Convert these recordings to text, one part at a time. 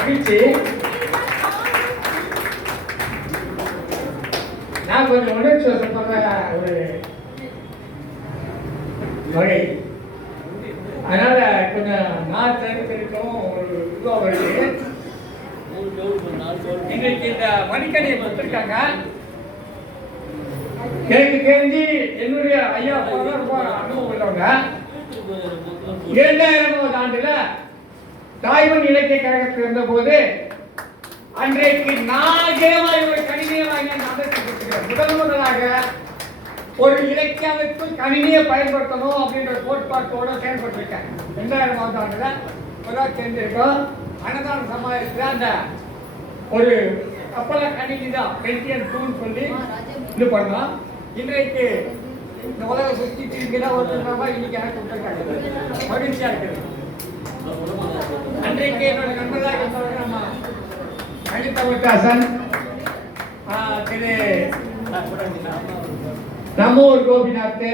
நிகழ்ச்சி நான் கொஞ்சம் உணர்ச்சி வசப்பட்ட ஒரு வகை அதனால கொஞ்சம் நான் தெரிவித்திருக்கவும் ஒரு இதுவாக வருது. எங்களுக்கு இந்த மணிக்கணியை கொடுத்துருக்காங்க. எனக்கு தெரிஞ்சு என்னுடைய ஐயா ரொம்ப அனுபவம் உள்ளவங்க இரண்டாயிரம் ஆண்டுல தாய்மண் இலக்கிய கழகத்தில் இருந்தபோது அன்றைக்கு நாகேவாய் ஒரு கணினியை வாங்கி அந்த முதல் முதலாக ஒரு இலக்கியத்துக்கு கணினியை பயன்படுத்தணும் அப்படின்ற கோட்பாட்டோட செயல்பட்டிருக்கேன். ரெண்டாயிரமாவது ஆண்டுல இப்பதான் தெரிஞ்சிருக்கோம் அன்னதான சமாளிக்கிற அந்த ஒரு கப்பல கணினி தான் பென்சியன் டூன்னு சொல்லி இது பண்ணோம். இன்றைக்கு இந்த உலக சுத்தி திரும்பிதான் ஒருத்தர் இன்னைக்கு எனக்கு கொடுத்துருக்காங்க. மகிழ்ச்சியா இருக்குது. அன்றைக்கு என்னோட நண்பராக இருந்தவர் நம்ம கணித்தவட்டாசன் திரு நம்மூர் கோபிநாத்.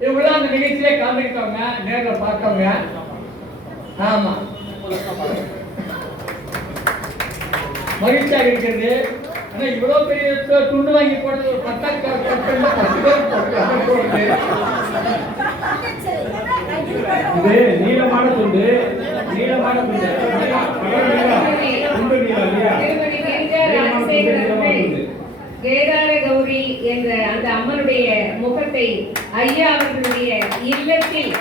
இவங்களாம் அந்த நிகழ்ச்சியிலே கலந்துக்கிட்டவங்க நேரில் பார்த்தவங்க. ஆமா. மகிழ்ச்சியாக இருக்கிறது. ஆனா இவ்வளவு பெரிய துண்டு வாங்கி போட்டது ஒரு பத்தாயிரம் பத்து பேர் நீளமான துண்டு. கௌரி என்ற அந்த அம்மனுடைய முகத்தை ஐயா அவர்களுடைய இல்லத்தில்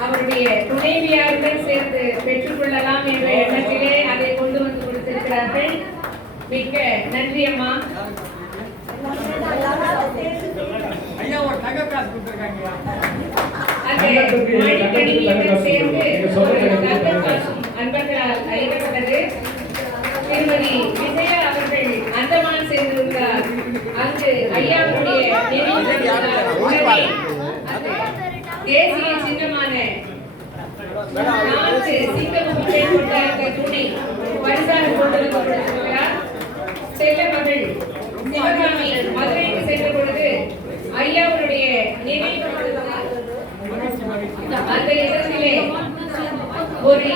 அவருடைய துணைவியாருடன் சேர்த்து பெற்றுக்கொள்ளலாம் என்ற எண்ணத்திலே அதை கொண்டு வந்து கொடுத்திருக்கிறார்கள். மிக்க நன்றி அம்மா. ஐயா ஒரு தங்க காசு கொடுத்துருக்காங்க சகோதரி விஜயா அவர்கள் அந்தமான் சென்றிருக்கிறார் அங்கு ஐயாவுடைய தேசிய சின்னமான நான்கு பரிசாக கொண்டிருக்கப்படுகிறார் செல்ல மகள் சிவகாமி. மதுரைக்கு சென்ற பொழுது ஐயாவுடைய நினைவு அந்த இடத்திலே ஒரு